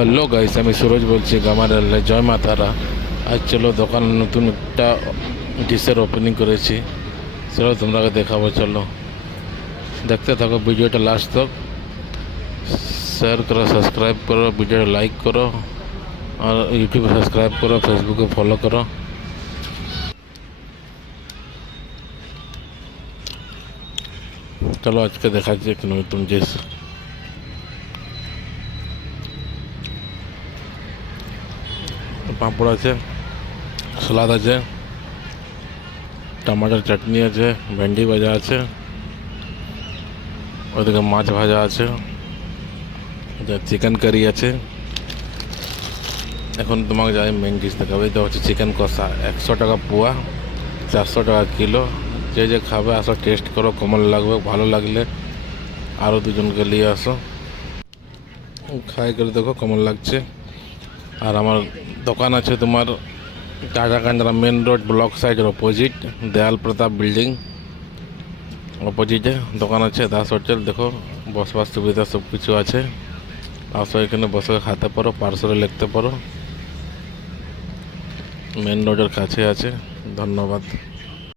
Hello guys, আমি সুরজ বলছি গামারেলে। জয় মা তারা। আজ চলো দোকান নতুন একটা ডিশের ওপেনিং করেছি, চলো তোমরাকে দেখাবো। চলো দেখতে থাকো ভিডিওটা লাস্ট তক। শেয়ার করো, সাবস্ক্রাইব করো, ভিডিও লাইক করো, আর ইউটিউবে সাবস্ক্রাইব করো, ফেসবুকে ফলো করো। চলো আজকে দেখাচ্ছি একটা নতুন ডিশ। পাঁপড় আছে, সালাদ আছে, টমাটোর চাটনি আছে, ভেন্ডি ভাজা আছে, ওদিকে মাছ ভাজা আছে, চিকেন কারি আছে। এখন তোমাকে যাই মেন ডিশ দেখাবে। এটা হচ্ছে চিকেন কষা, 100 টাকা পোয়া, 400 টাকা কিলো। যে যে খাবে আসো, টেস্ট করো, কেমন লাগবে। ভালো লাগলে আরও দুজনকে নিয়ে আসো, খাই করে দেখো কেমন লাগছে। আর আমার দোকান আছে তোমার Tata Kandra main road, block সাইডের অপোজিট, দয়াল প্রতাপ বিল্ডিং অপোজিটে দোকান আছে। দাস হোটেল। দেখো বসবার সুবিধা সব কিছু আছে। আসো, এখানে বসে খেতে পারো, পার্সেলে লিখতে পারো। মেন রোডের কাছে আছে। ধন্যবাদ।